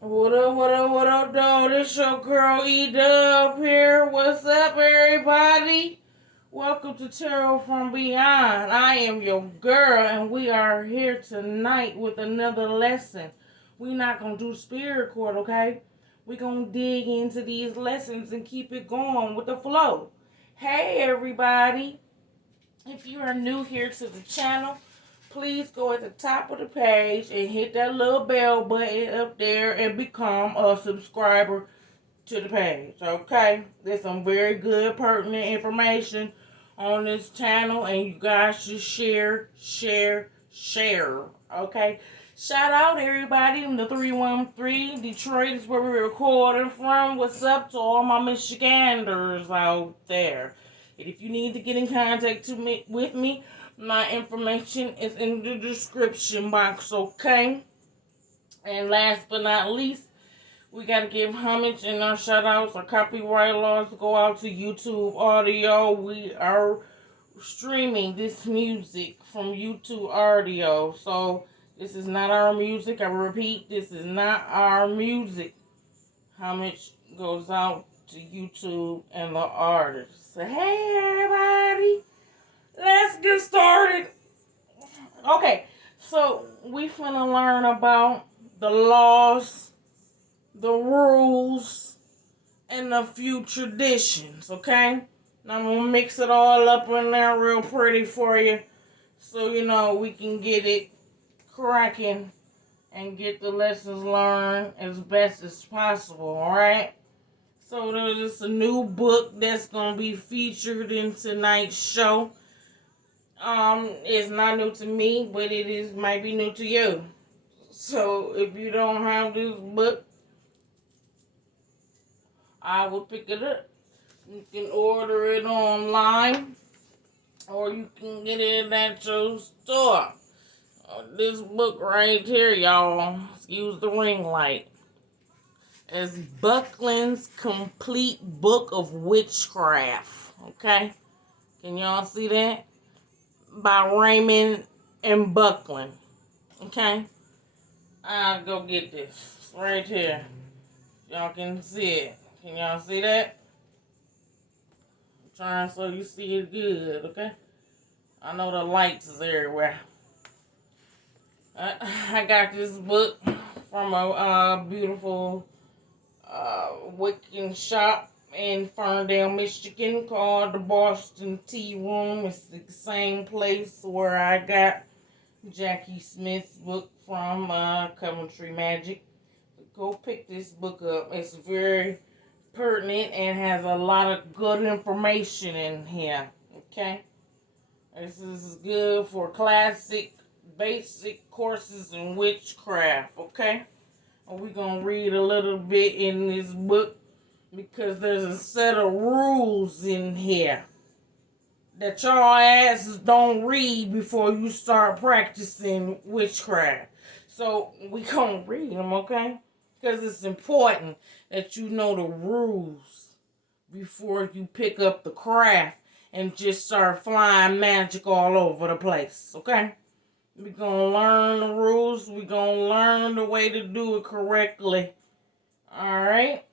What up, though? This your girl Dubb here. What's up, everybody? Welcome to Tarot from Beyond. I am your girl, and we are here tonight with another lesson. We not gonna do spirit court, okay? We gonna dig into these lessons and keep it going with the flow. Hey, everybody! If you are new here to the channel, please go at the top of the page and hit that little bell button up there and become a subscriber to the page, okay? There's some very good, pertinent information on this channel, and you guys should share, okay? Shout out everybody in the 313. Detroit is where we're recording from. What's up to all my Michiganders out there? And if you need to get in contact with me, my information is in the description box, okay? And last but not least, we got to give homage and our shout outs. Our copyright laws go out to YouTube Audio. We are streaming this music from YouTube Audio. So this is not our music. I repeat, this is not our music. Homage goes out to YouTube and the artists. So, hey, everybody. Let's get started. Okay, so we finna learn about the laws, the rules, and a few traditions, okay? Now I'm gonna mix it all up in there real pretty for you so you know we can get it cracking and get the lessons learned as best as possible, alright? So there's a new book that's gonna be featured in tonight's show. It's not new to me, but it might be new to you. So if you don't have this book, I will pick it up. You can order it online, or you can get it at your store. This book right here, y'all, excuse the ring light, is Buckland's Complete Book of Witchcraft. Okay? Can y'all see that? By Raymond and Buckland. Okay? I'll go get this. It's right here. Y'all can see it. Can y'all see that? I'm trying so you see it good, okay? I know the lights is everywhere. I got this book from a beautiful Wiccan shop in Ferndale, Michigan, called the Boston Tea Room. It's the same place where I got Jackie Smith's book from, Coventry Magic. Go pick this book up. It's very pertinent and has a lot of good information in here. Okay? This is good for classic, basic courses in witchcraft. Okay? And we're going to read a little bit in this book because there's a set of rules in here that y'all asses don't read before you start practicing witchcraft. So we gonna read them, okay? Because it's important that you know the rules before you pick up the craft and just start flying magic all over the place, okay? We're gonna learn the rules. We're gonna learn the way to do it correctly. Alright?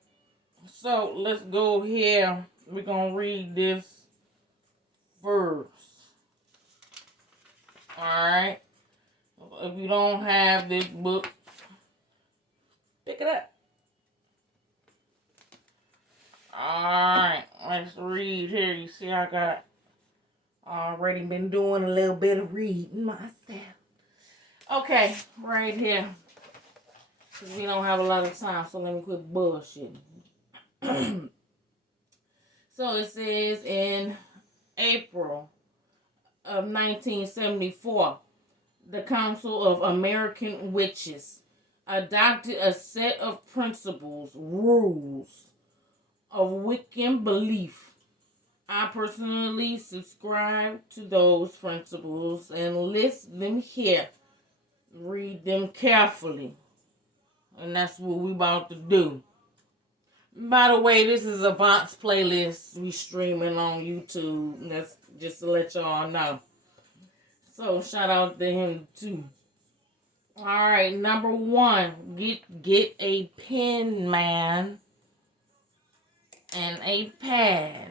So let's go here. We're gonna read this first. Alright? If you don't have this book, pick it up. Alright, let's read here. You see I got already been doing a little bit of reading myself. Okay, right here. Because we don't have a lot of time, so let me quit bullshitting. So it says in April of 1974, the Council of American Witches adopted a set of principles, rules of Wiccan belief. I personally subscribe to those principles and list them here. Read them carefully. And that's what we about to do. By the way, this is Avant's playlist. We streaming on YouTube. That's just to let y'all know. So shout out to him too. All right, number one, get a pen, man, and a pad,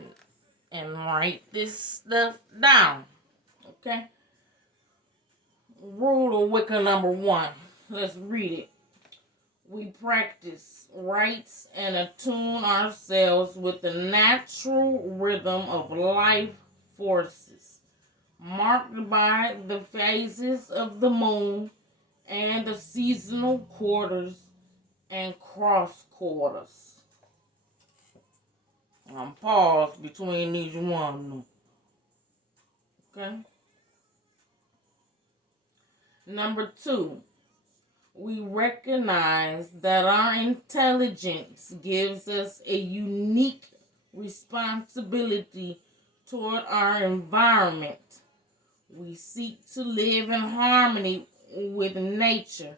and write this stuff down. Okay. Rule of Wicca number one. Let's read it. We practice rites and attune ourselves with the natural rhythm of life forces, marked by the phases of the moon and the seasonal quarters and cross quarters. I'm paused between each one. Okay. Number two, we recognize that our intelligence gives us a unique responsibility toward our environment. We seek to live in harmony with nature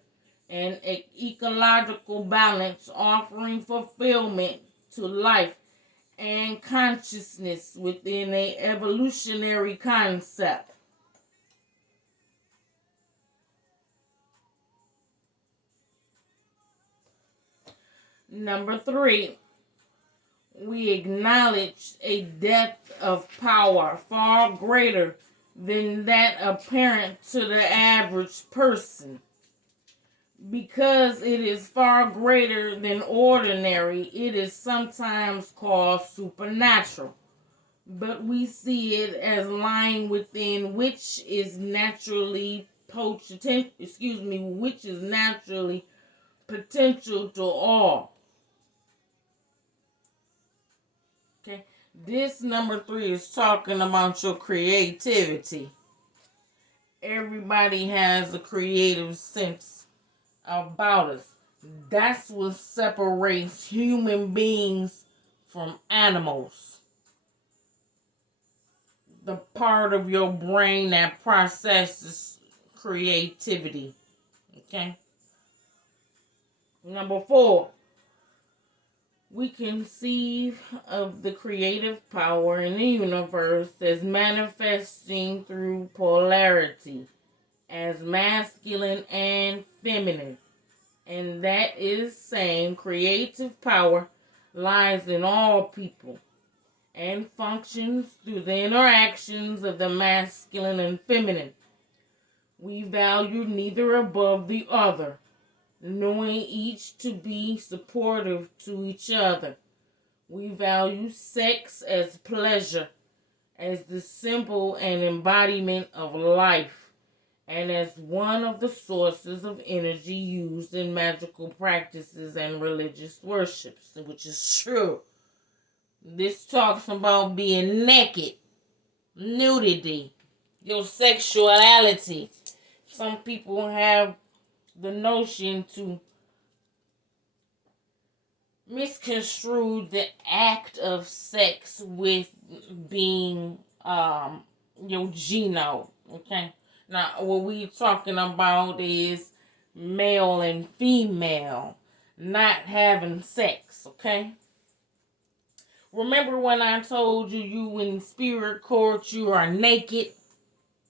and ecological balance, offering fulfillment to life and consciousness within an evolutionary concept. Number three, we acknowledge a depth of power far greater than that apparent to the average person. Because it is far greater than ordinary, it is sometimes called supernatural. But we see it as lying within which is naturally potential to all. Okay. This number three is talking about your creativity. Everybody has a creative sense about us. That's what separates human beings from animals. The part of your brain that processes creativity. Okay? Number four, we conceive of the creative power in the universe as manifesting through polarity, as masculine and feminine. And that is saying creative power lies in all people and functions through the interactions of the masculine and feminine. We value neither above the other, knowing each to be supportive to each other. We value sex as pleasure, as the symbol and embodiment of life, and as one of the sources of energy used in magical practices and religious worships, which is true. This talks about being naked, nudity, your sexuality. Some people have the notion to misconstrue the act of sex with being your geno. Okay. Now what we're talking about is male and female not having sex. Okay. Remember when I told you in spirit court you are naked?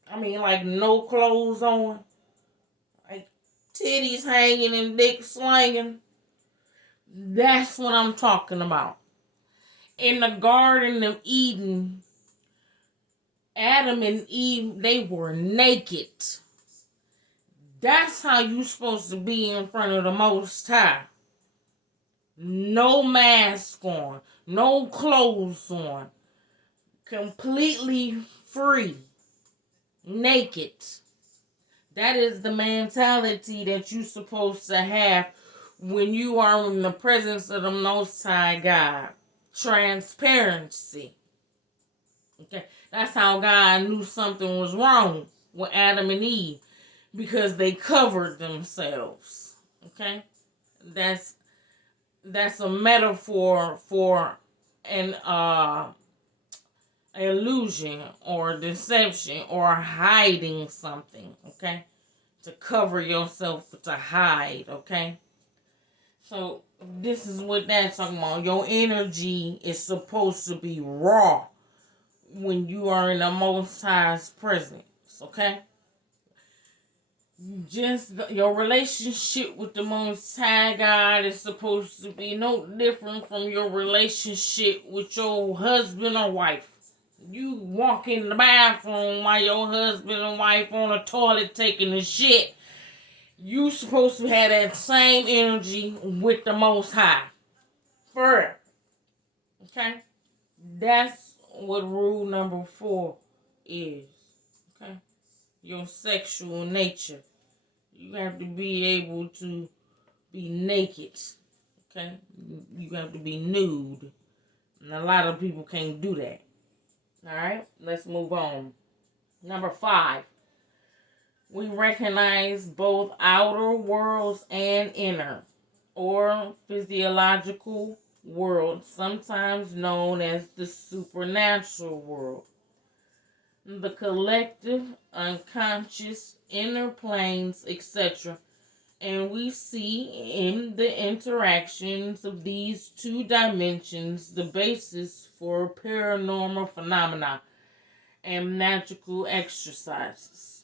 I mean, like no clothes on, like titties hanging and dick slanging. That's what I'm talking about. In the Garden of Eden, Adam and Eve, they were naked. That's how you supposed to be in front of the Most High. No mask on, no clothes on, completely free, naked. That is the mentality that you're supposed to have when you are in the presence of the Most High God. Transparency. Okay, that's how God knew something was wrong with Adam and Eve, because they covered themselves. Okay, that's a metaphor for an illusion or deception or hiding something. Okay, to cover yourself, to hide. Okay. So this is what that's talking about. Your energy is supposed to be raw when you are in the Most High's presence, okay? Just your relationship with the Most High God is supposed to be no different from your relationship with your husband or wife. You walk in the bathroom while your husband and wife on the toilet taking a shit. You supposed to have that same energy with the Most High. For real. Okay? That's what rule number 4 is. Okay? Your sexual nature. You have to be able to be naked. Okay? You have to be nude. And a lot of people can't do that. Alright? Let's move on. Number 5. We recognize both outer worlds and inner, or physiological world, sometimes known as the supernatural world. The collective, unconscious, inner planes, etc. And we see in the interactions of these two dimensions the basis for paranormal phenomena and magical exercises.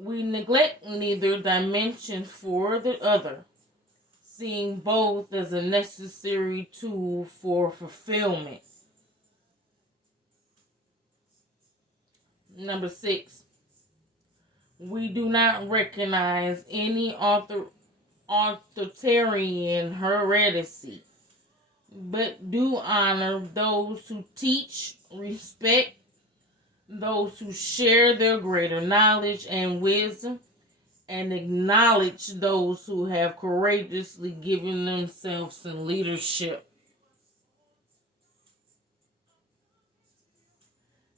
We neglect neither dimension for the other, seeing both as a necessary tool for fulfillment. Number 6, we do not recognize any authoritarian heresy, but do honor those who teach, respect those who share their greater knowledge and wisdom, and acknowledge those who have courageously given themselves in leadership.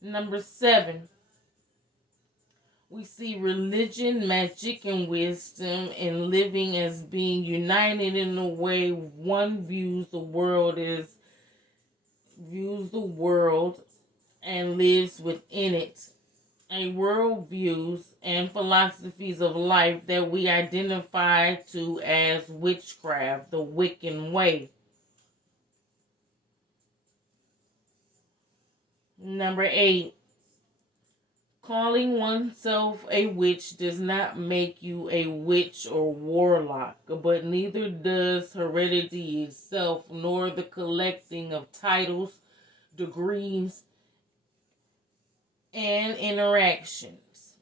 Number 7, we see religion, magic, and wisdom in living as being united in the way one views the world and lives within it. A worldviews and philosophies of life that we identify to as witchcraft, the Wiccan way. Number 8, calling oneself a witch does not make you a witch or warlock, but neither does heredity itself, nor the collecting of titles, degrees, and interactions.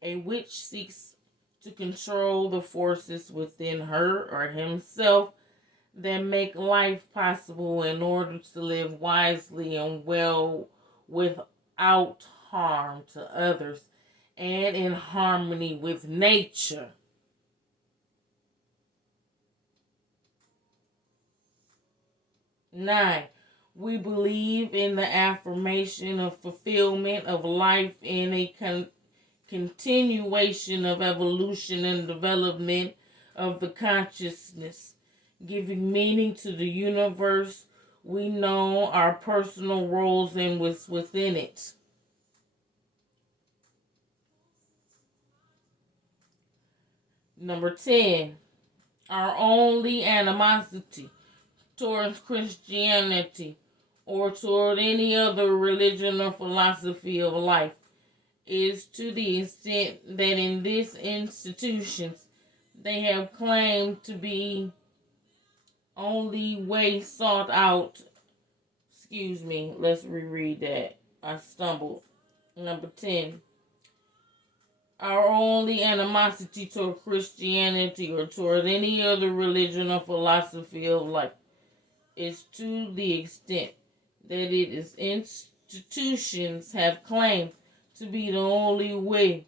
A witch seeks to control the forces within her or himself that make life possible in order to live wisely and well without harm to others and in harmony with nature. Nine, we believe in the affirmation of fulfillment of life in a continuation of evolution and development of the consciousness, giving meaning to the universe. We know our personal roles and within it. Number 10, our only animosity towards Christianity or toward any other religion or philosophy of life is to the extent that in these institutions they have claimed to be only way sought out. Excuse me, let's reread that. I stumbled. Number 10. Our only animosity toward Christianity or toward any other religion or philosophy of life is to the extent that its institutions have claimed to be the only way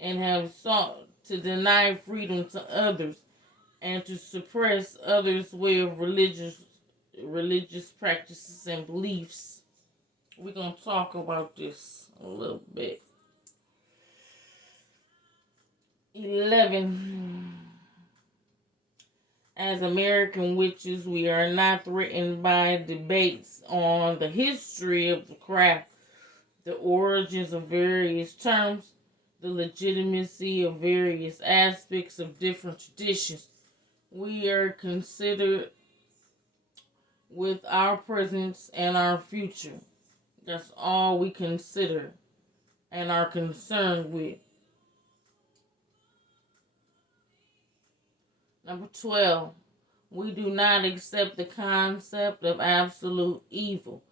and have sought to deny freedom to others and to suppress others' way of religious practices and beliefs. We're going to talk about this a little bit. 11. As American witches, we are not threatened by debates on the history of the craft, the origins of various terms, the legitimacy of various aspects of different traditions. We are considered with our presence and our future. That's all we consider and are concerned with. Number 12, we do not accept the concept of absolute evil,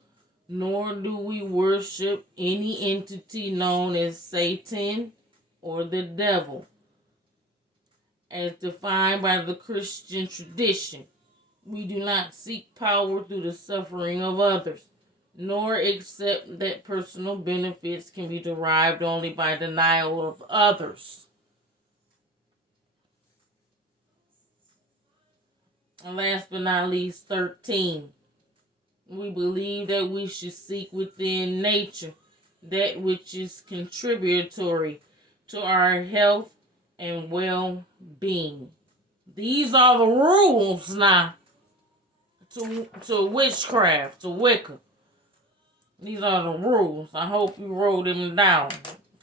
nor do we worship any entity known as Satan or the devil, as defined by the Christian tradition. We do not seek power through the suffering of others, nor accept that personal benefits can be derived only by denial of others. And last but not least, 13. We believe that we should seek within nature that which is contributory to our health and well-being. These are the rules now to witchcraft, to Wicca. These are the rules. I hope you wrote them down.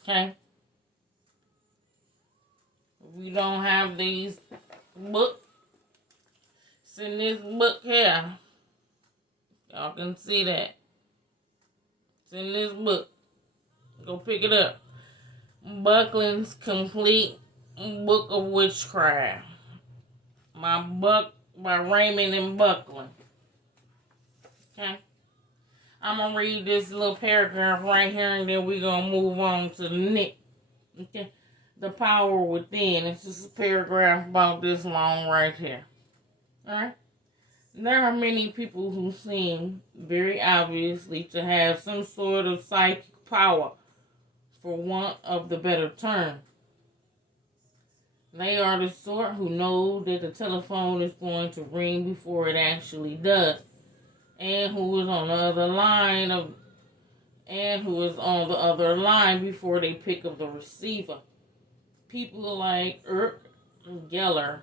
Okay? If we don't have these books, it's in this book here. Y'all can see that. It's in this book. Go pick it up. Buckland's Complete Book of Witchcraft. My book by Raymond and Buckland. Okay? I'm going to read this little paragraph right here and then we're going to move on to the next. Okay? The power within. It's just a paragraph about this long right here. Alright? There are many people who seem very obviously to have some sort of psychic power, for want of the better term. They are the sort who know that the telephone is going to ring before it actually does, and who is on the other line before they pick up the receiver. People like Geller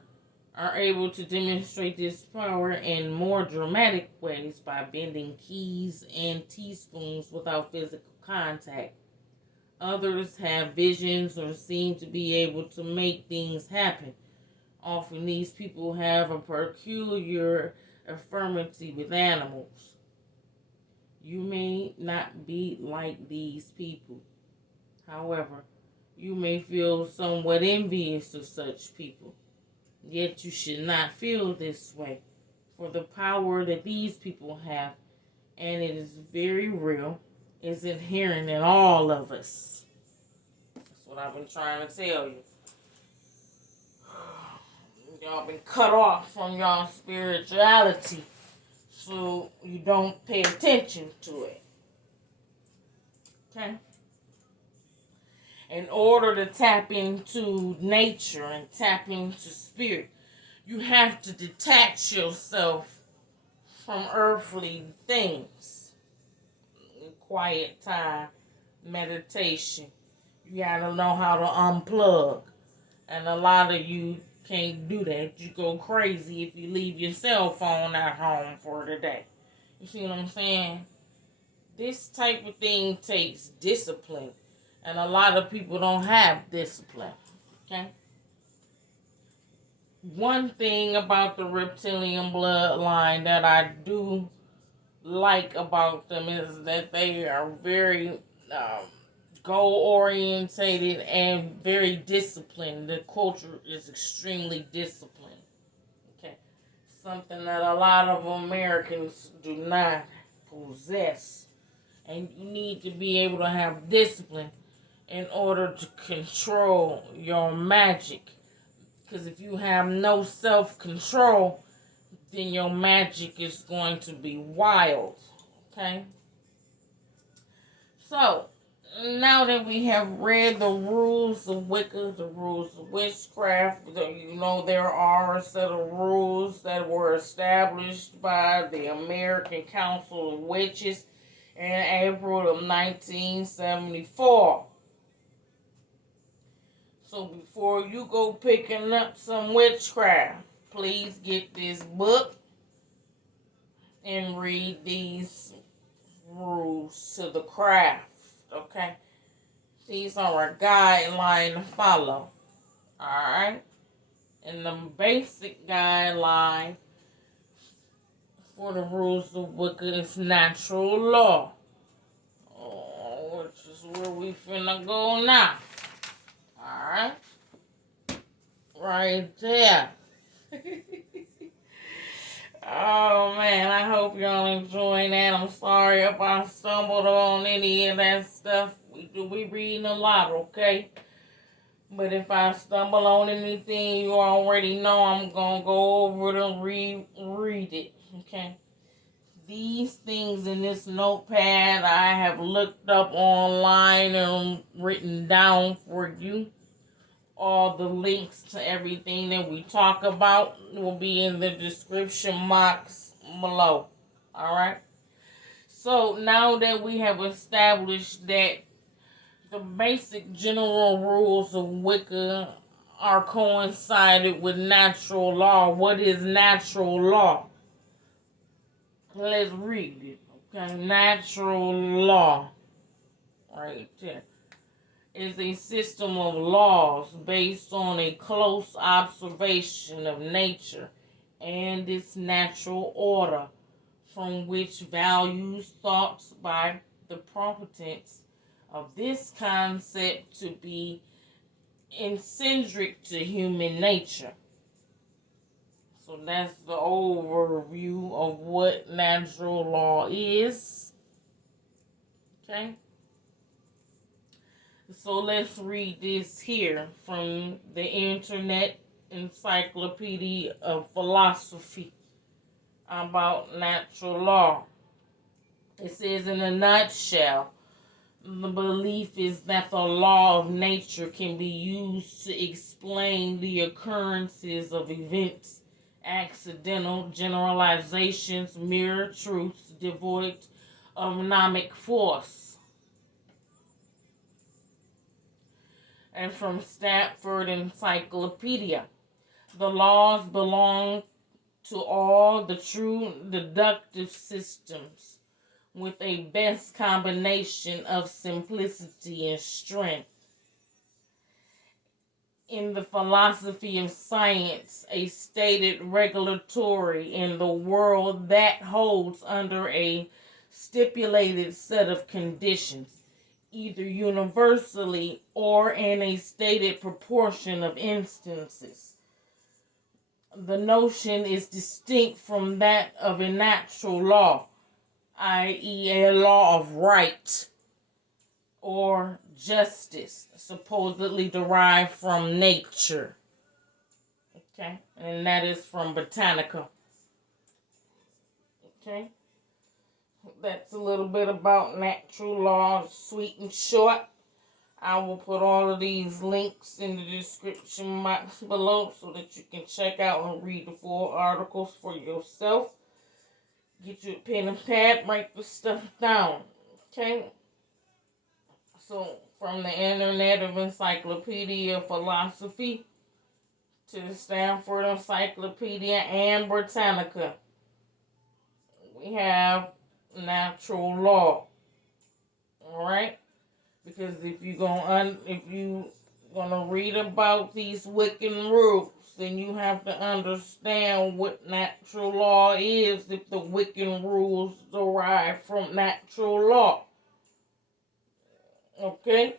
are able to demonstrate this power in more dramatic ways by bending keys and teaspoons without physical contact. Others have visions or seem to be able to make things happen. Often these people have a peculiar affinity with animals. You may not be like these people. However, you may feel somewhat envious of such people. Yet you should not feel this way, for the power that these people have, and it is very real, is inherent in all of us. That's what I've been trying to tell you. Y'all been cut off from y'all spirituality, so you don't pay attention to it. Okay? In order to tap into nature and tap into spirit, you have to detach yourself from earthly things. Quiet time, meditation. You gotta know how to unplug. And a lot of you can't do that. You go crazy if you leave your cell phone at home for the day. You see what I'm saying? This type of thing takes discipline. And a lot of people don't have discipline. Okay? One thing about the reptilian bloodline that I do like about them is that they are very goal-orientated and very disciplined. The culture is extremely disciplined. Okay? Something that a lot of Americans do not possess. And you need to be able to have discipline in order to control your magic. Because if you have no self-control, then your magic is going to be wild. Okay? So, now that we have read the rules of Wicca, the rules of witchcraft, you know there are a set of rules that were established by the American Council of Witches in April of 1974. So before you go picking up some witchcraft, please get this book and read these rules to the craft, okay? These are a guideline to follow, alright? And the basic guideline for the rules of Wicca is natural law, which is where we finna go now. Alright? Right there. Oh man, I hope y'all enjoying that. I'm sorry if I stumbled on any of that stuff. We reading a lot, okay? But if I stumble on anything, you already know I'm gonna go over it and read it, okay? These things in this notepad I have looked up online and written down for you. All the links to everything that we talk about will be in the description box below. Alright? So now that we have established that the basic general rules of Wicca are coincided with natural law, what is natural law? Let's read it. Okay, natural law. Right there. Is a system of laws based on a close observation of nature and its natural order, from which values thoughts by the proponents of this concept to be intrinsic to human nature. So that's the overview of what natural law is. Okay? So let's read this here from the Internet Encyclopedia of Philosophy about natural law. It says, in a nutshell, the belief is that the law of nature can be used to explain the occurrences of events, accidental generalizations, mere truths devoid of mnemonic force. And from Stanford Encyclopedia, the laws belong to all the true deductive systems with a best combination of simplicity and strength. In the philosophy of science, a stated regulatory in the world that holds under a stipulated set of conditions, either universally or in a stated proportion of instances. The notion is distinct from that of a natural law, i.e., a law of right or justice, supposedly derived from nature. Okay, and that is from Britannica. Okay, that's a little bit about natural law, sweet and short. I will put all of these links in the description box below so that you can check out and read the full articles for yourself. Get you a pen and pad, write the stuff down. Okay? So, from the Internet of Encyclopedia of Philosophy to the Stanford Encyclopedia and Britannica, we have natural law. Alright? Because if you gonna read about these Wiccan rules, then you have to understand what natural law is if the Wiccan rules derive from natural law. Okay?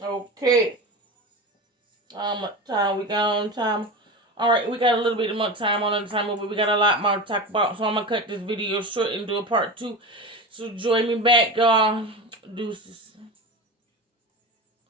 Okay. How much time we got on time? Alright, we got a little bit more time on the time, but we got a lot more to talk about. So I'm gonna cut this video short and do a part 2. So join me back, y'all. Deuces.